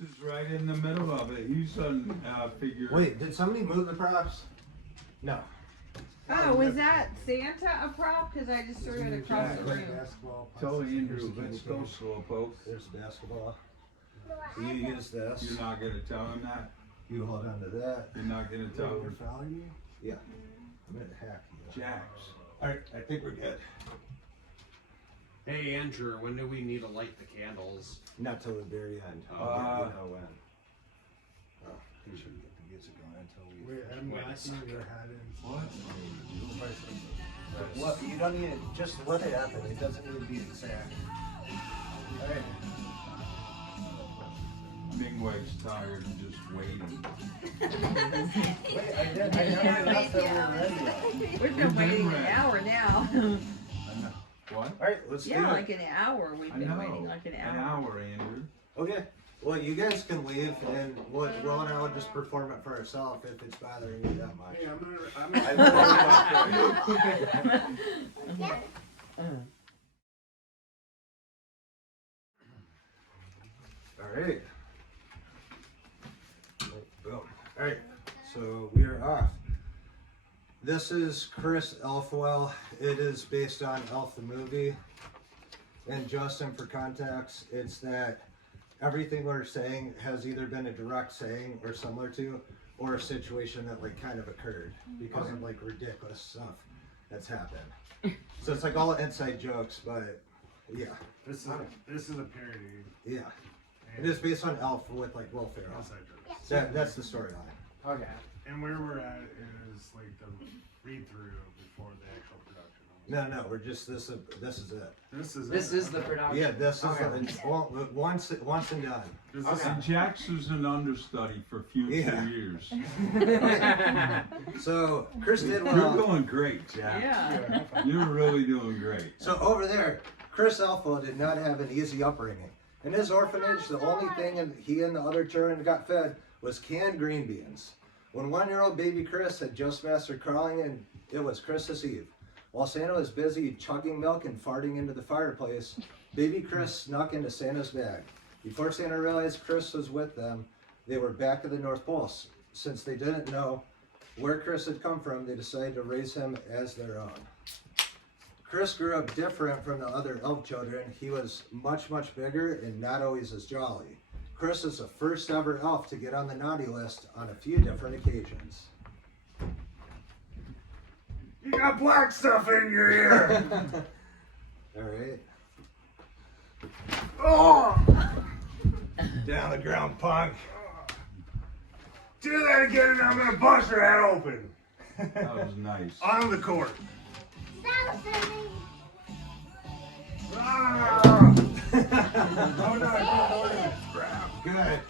is right in the middle of it. He's on figure. Wait, did somebody move the props? No. Oh, was that Santa a prop? Because I just threw it across the room. Tell Andrew, let's go slowpoke. There's basketball. So you use this. You're not gonna tell him that? You hold on to that. You're not gonna tell him? fouling me? Yeah. I'm gonna hack you. Jacks. Alright, I think we're good. Hey Andrew, when do we need to light the candles? Not till the very end. You know when. Oh, you shouldn't get the music going until we. Wait, I'm whacking your head in. What? What? You don't need it. Just let it happen. It doesn't need to be exact. Alright. Mingway's tired and just waiting. Wait, I never enough that we're ready. We've been waiting an hour now. What? Alright, let's do it. Yeah, like an hour. We've I been know. waiting like an hour. An hour, Andrew. Okay. Well, you guys can leave, and Will and I will just perform it for ourselves if it's bothering you that much. Hey, I'm All right. Boom. All right. So we are off. This is Chris Elfwell. It is based on Elf the movie. And Justin, for context, it's that everything we're saying has either been a direct saying or similar to, or a situation that like kind of occurred because of like ridiculous stuff that's happened. So it's like all inside jokes, but yeah, This is a parody. yeah. It is based on Elf with like Will Ferrell. Outside jokes. That's the storyline. Okay. And where we're at is like the read through before the actual production. No, we're just this is it. This is the production. Yeah, this is Okay. once and done. This Okay. And Jax is an understudy for future Yeah. years. So Chris did You're well. doing great, Jax. Yeah. You're really doing great. So over there, Chris Elfwell did not have an easy upbringing. In his orphanage, the only thing he and the other children got fed was canned green beans. When 1-year-old baby Chris had just mastered crawling, and it was Christmas Eve. While Santa was busy chugging milk and farting into the fireplace, baby Chris snuck into Santa's bag. Before Santa realized Chris was with them, they were back at the North Pole. Since they didn't know where Chris had come from, they decided to raise him as their own. Chris grew up different from the other elf children. He was much, much bigger and not always as jolly. Chris is the first ever elf to get on the naughty list on a few different occasions. You got black stuff in your ear. All right. Oh! Down the ground, punk. Do that again and I'm gonna bust your head open. That was nice. On the court. Ah! Oh no, Good.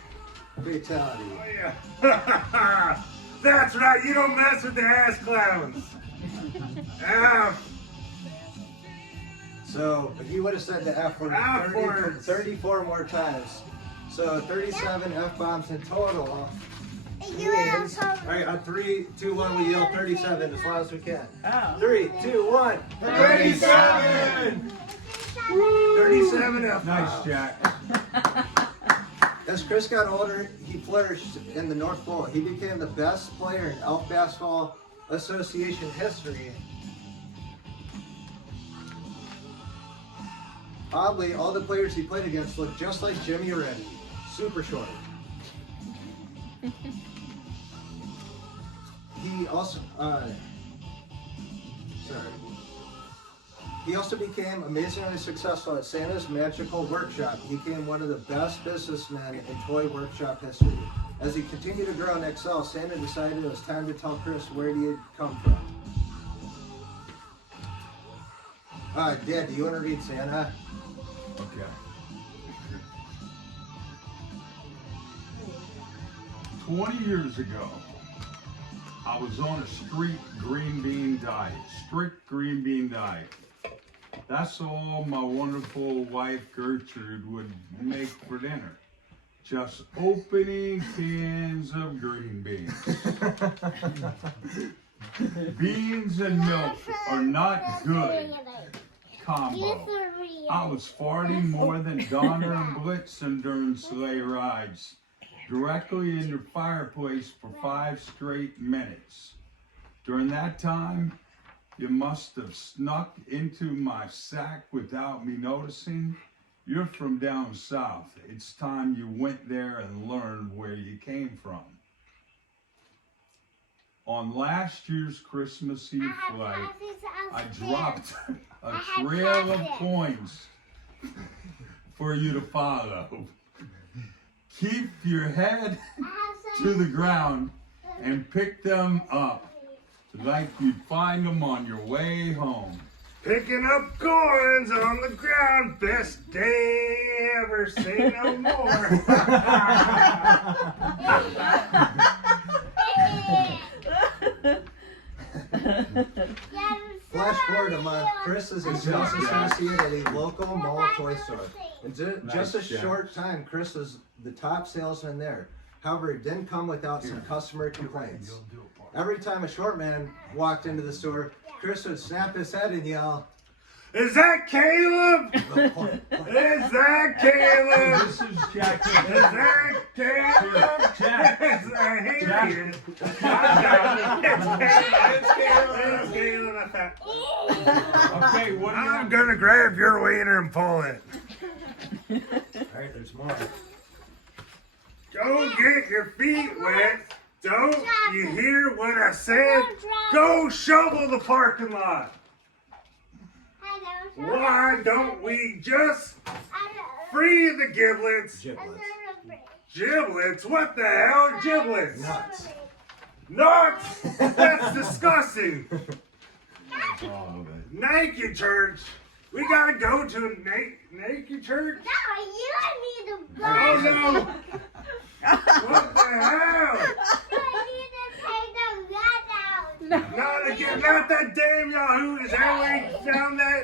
Fatality. Oh yeah. That's right, you don't mess with the ass clowns. F. So he would have said the F word F words. 34 more times. So 37 F bombs in total. You Means, all right, on 3, 2, 1, we yell 37 as loud as we can. Oh. 3, 2, 1. 37! 37 F. Nice, Jack. As Chris got older, he flourished in the North Pole. He became the best player in Elf Basketball Association history. Oddly, all the players he played against looked just like Jimmy Reddy. Super short. He also, He also became amazingly successful at Santa's Magical Workshop. He became one of the best businessmen in toy workshop history. As he continued to grow and excel, Santa decided it was time to tell Chris where he had come from. Dad, do you want to read Santa? Okay. 20 years ago, I was on a strict green bean diet. That's all my wonderful wife Gertrude would make for dinner. Just opening cans of green beans. Beans and milk are not good combo. I was farting more than Donner and Blitzen during sleigh rides, directly in the fireplace for 5 straight minutes. During that time, you must have snuck into my sack without me noticing. You're from down south. It's time you went there and learned where you came from. On last year's Christmas Eve flight, I dropped a trail of coins for you to follow. Keep your head to the ground and pick them up like you'd find them on your way home. Picking up coins on the ground, best day ever, say no more. Flash forward a month, Chris is a sales associate at a local mall toy store. In just a short time, Chris was the top salesman there. However, it didn't come without some customer complaints. Every time a short man walked into the store, Chris would snap his head and yell, Is that Caleb? Is that Caleb? This is Jack. Is that Caleb? Jack. I hate Jack. you. It's Caleb. It's Caleb. Okay, what do you I'm gonna grab your wiener and pull it. alright, there's more. Go get your feet wet. Don't you hear what I said? Go shovel the parking lot. Why don't we just free the giblets? Giblets. Giblets? What the hell are giblets? Nuts. Nuts? That's disgusting. Oh, Naked church. We gotta go to a naked church? No, you need to buy. Oh no. What the hell? You need to take the rat out. Not again, not that damn Yahoo! Is that where he found that?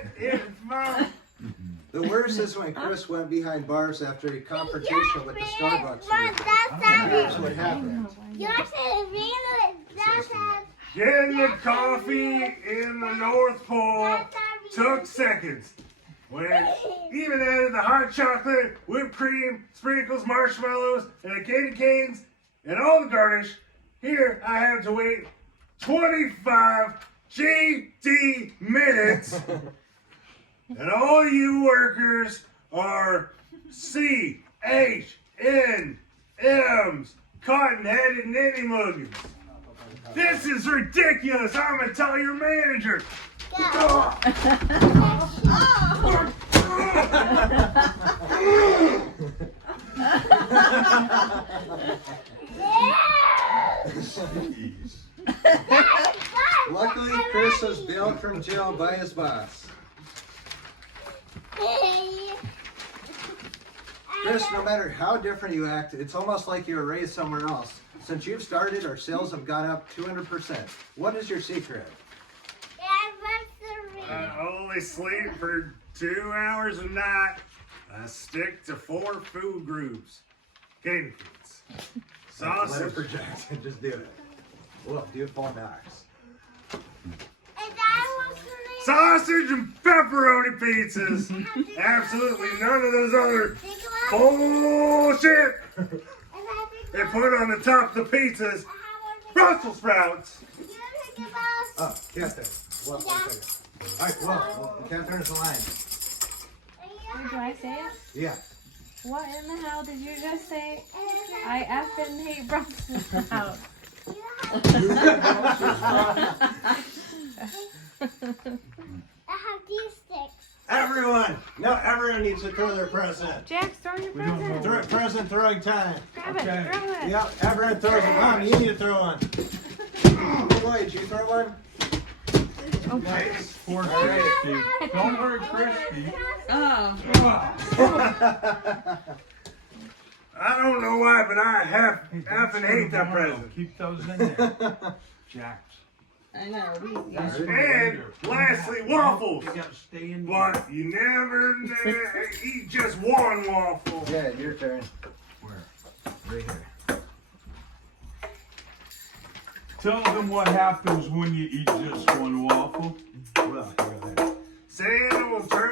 The worst is when Chris went behind bars after a confrontation with the Starbucks worker. Here's what happened. Yours is really that's Getting the coffee in the North Pole took seconds. When even added the hot chocolate, whipped cream, sprinkles, marshmallows, and the candy canes, and all the garnish, here I have to wait 25 GD minutes. And all you workers are CHNMs, cotton-headed ninny muggins. This is ridiculous. I'm gonna tell your manager. Jeez. Luckily, Chris was bailed from jail by his boss. Chris, no matter how different you act, it's almost like you were raised somewhere else. Since you've started, our sales have gone up 200%. What is your secret? I only sleep for 2 hours a night. I stick to 4 food groups. Candy foods. Let it Sausage. project. Just do it. Well, do it for Knox. Sausage and pepperoni pizzas. Absolutely none of those other bullshit they put on the top of the pizzas. Brussels sprouts. Oh, Catherine. Well, 1 second. Alright, well, Catherine is the line. Do I say it? Yeah. What in the hell did you just say? I effing hate Brussels sprouts. I have these sticks. Everyone! Now everyone needs to throw their present. Jack, throw your don't know. present. Present throwing time. Grab Okay. it, throw it. Yep, everyone throws it. Mom, you need to throw one. Lloyd, you throw one? Nice. Poor Christy. Don't hurt Christy. Oh. I don't know why, but I effing hate that present. Keep those in there. Jacks. I know. And lastly, waffles. You gotta stay in there. But you never eat just one waffle. Yeah, your turn. Where? Right here. Tell them what happens when you eat just one waffle. Well, here, there. Santa will turn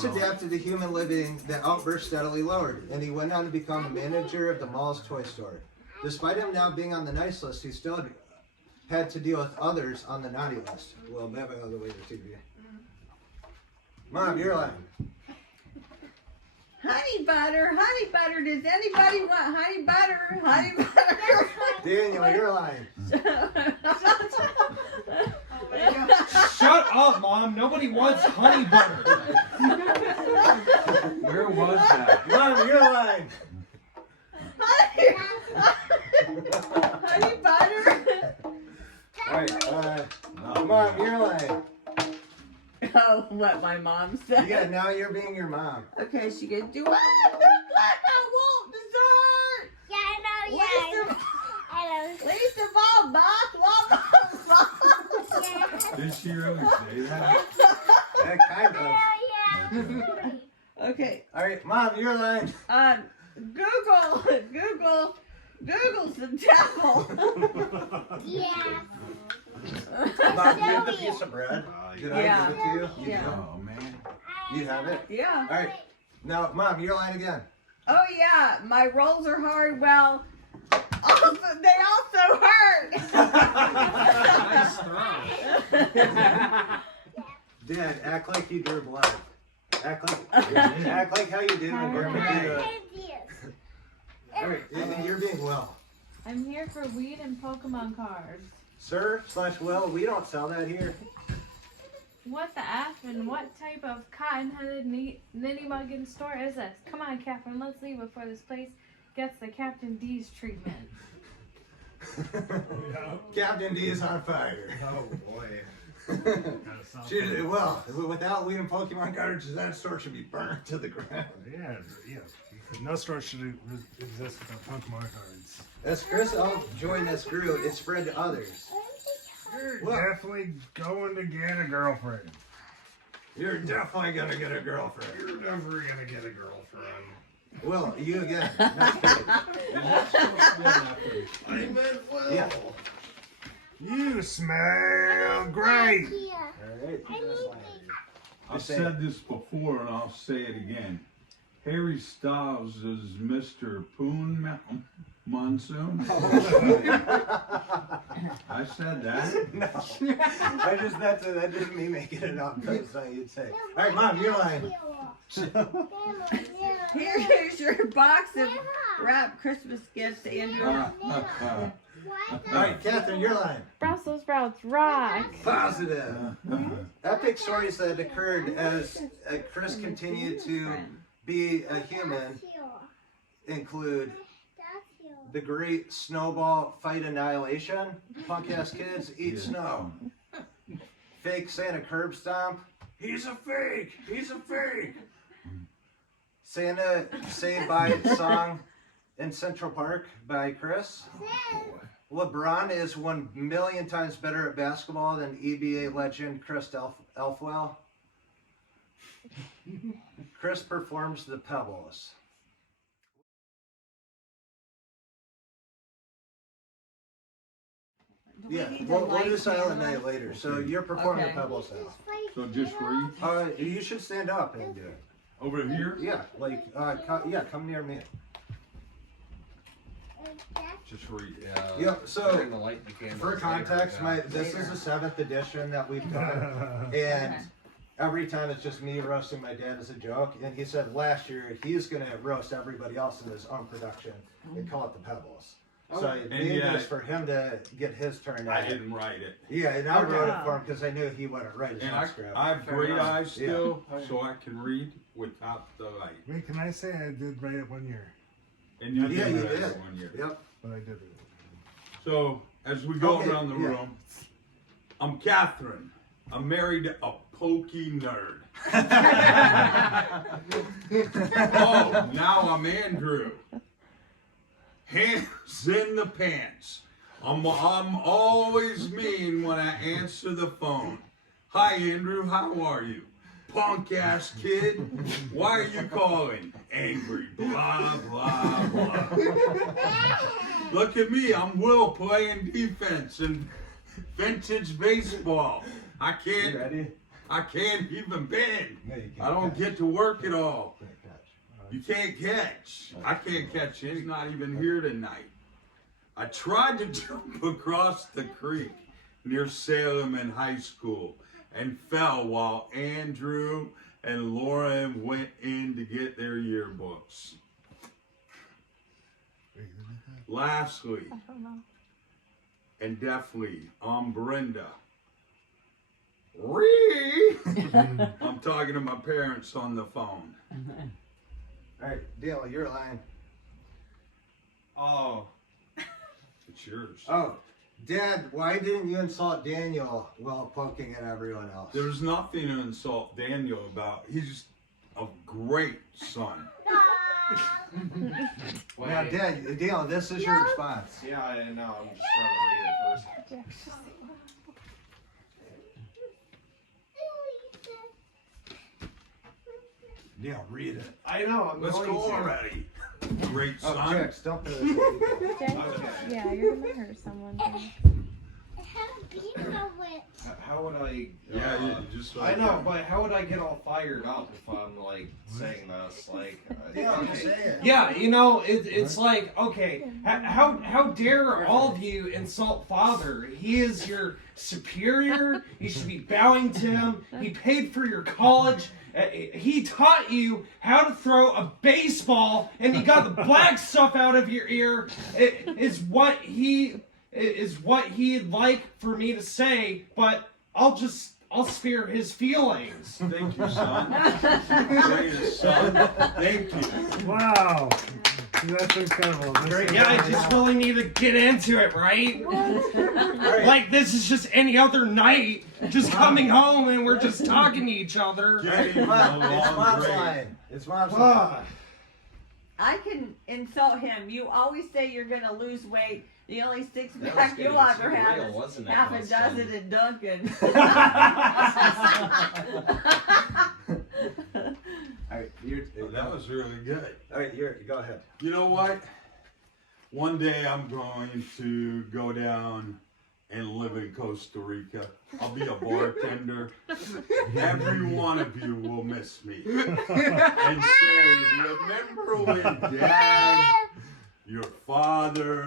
Chris adapted to human living, the outburst steadily lowered, and he went on to become a manager of the mall's toy store. Despite him now being on the nice list, he still had to deal with others on the naughty list. Well, maybe other way to TV. Mom, you're lying. Honey butter, does anybody want honey butter? Honey butter. Daniel, you're lying. Shut up, Mom. Nobody wants honey butter. Where was that? Mom, you're lying. Honey butter. Alright, Mom, you're lying. Oh, what my mom said. Yeah, now you're being your mom. Okay, she gonna do. Ah, look like I want dessert. Yeah, I know. Least of all, Mom. Yeah. Did she really say that? Yeah, kind of. Yeah. Okay. Alright, Mom, you're lying. Google's the devil. Yeah. Mom, do you have the piece of bread? Did I Yeah. give it to you? You Yeah. Oh man. do? You have it? Yeah. Alright. Now, Mom, you're lying again. Oh yeah, my rolls are hard. Well, also, they also hurt. Nice throw. Dad, act like you drew blood. Act like how you did when Grandma did Alright, you're being well. I'm here for weed and Pokemon cards. Sir/Will, we don't sell that here. What the F and what type of cotton-headed nitty-muggin store is this? Come on, Catherine, let's leave before this place gets the Captain D's treatment. Captain D is on fire. Oh boy. Well, without weed and Pokemon cartridges, that store should be burned to the ground. Yeah. No store should exist without Pokemon cards. As Chris joined this group, it spread to others. You're Well- definitely going to get a girlfriend. You're definitely gonna get a girlfriend. You're never gonna get a girlfriend. Well, you again. Not kidding. I meant Will. Yeah. You smell great. Alright. I've said this before and I'll say it again. Harry Styles is Mr. Monsoon. I said that. No. That just me making it up. That's something you'd say. Alright, Mom, you're lying. Here's your box of wrapped Christmas gifts, Andrew. Alright, Catherine, you're lying. Brussels sprouts rock. Positive. Epic stories that occurred as Chris continued to be a human include the great snowball fight annihilation, punk ass kids eat snow, fake Santa curb stomp, He's a fake. He's a fake. Santa Say Bye song in Central Park by Chris. LeBron is 1,000,000 times better at basketball than EBA legend Chris Elfwell. Chris performs the Pebbles. Yeah, we'll do Silent Night later. So you're performing Okay. the Pebbles now. So just read You should stand up and do it. over here. Yeah, like, come near me. Just read. Yeah, so Bring the light and candles for later, context, yeah. this is the 7th edition that we've done, and every time it's just me roasting my dad as a joke. And he said last year he's gonna roast everybody else in his own production and call it the Pebbles. So I made this for him to get his turn. I didn't write it. Yeah, and I wrote it for him because I knew he wouldn't write his And own script. I have great enough. eyes still, so I can read without the light. Wait, can I say I did write it 1 year? And you Yeah, did you that did. 1 year. Yep. But I did it. So as we go Okay, around the yeah. room, I'm Catherine. I'm married to a pokey nerd. Oh, now I'm Andrew. Hands in the pants. I'm always mean when I answer the phone. Hi Andrew, how are you? Punk ass kid. Why are you calling? Angry. Blah blah blah. Look at me, I'm Will playing defense and vintage baseball. I You can't ready? I can't even bend. No, you can't I don't catch. get to work at all. Can't catch. You can't catch. I can't catch. He's not even here tonight. I tried to jump across the creek near Salem in high school and fell while Andrew and Lauren went in to get their yearbooks. Lastly, I don't know. and definitely, I'm Brenda. Ree! I'm talking to my parents on the phone. All right, Dale, you're lying. Oh. It's yours. Oh, Dad, why didn't you insult Daniel while poking at everyone else? There's nothing to insult Daniel about. He's a great son. Now, Dad, Dale, this is your response. Yeah, I know. I'm just trying to read it first. Jack's just Dale, read it. I know. I'm Let's going go to. already. Great Oh, son. Jax, don't do this. Jack, Okay. yeah, you're gonna hurt someone. How would I? Yeah, you just like I know, that. but how would I get all fired up if I'm like saying this? Like, Dale, okay. just say it. Yeah, you know, it's like, okay, how dare all of you insult Father? He is your superior. You should be bowing to him. He paid for your college. He taught you how to throw a baseball, and he got the black stuff out of your ear. It is what he'd like for me to say, but I'll spare his feelings. Thank you, son. Greatest son. Thank you. Wow. That's incredible. That's Yeah, I just really need to get into it, right? Like this is just any other night, just coming home and we're just talking to each other. Getting It's along Mom's great. line. It's Mom's line. Ah, I can insult him. You always say you're gonna lose weight. The only six That was pack getting you'll ever too have real, is wasn't it, half my a son? dozen in Dunkin'. All right, you're, That was really good. all right, go ahead. You know what? One day I'm going to go down and live in Costa Rica. I'll be a bartender. Every one of you will miss me. And say, remember when Dad, your father,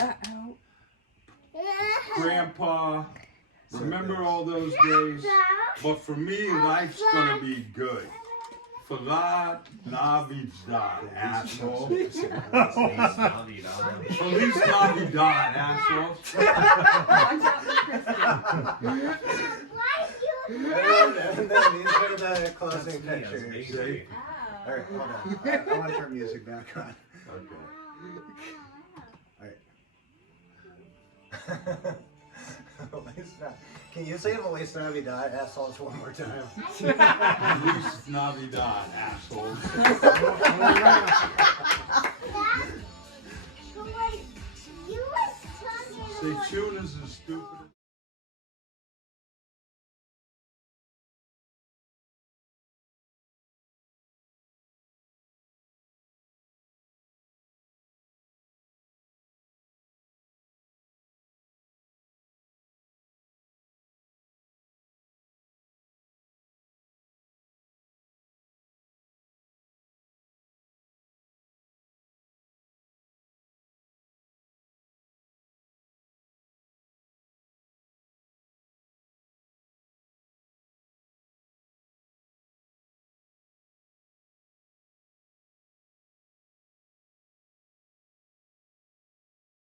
Uh-oh. Grandpa, remember all those days? But for me, life's gonna be good. Feliz Navidad, asshole. Feliz Navidad, asshole. And then these are the closing pictures. See? All right, hold on. I want to turn music back on. Okay. Can you say Feliz Navidad, assholes, one more time? Feliz Navidad, assholes. Say tune is a stupid.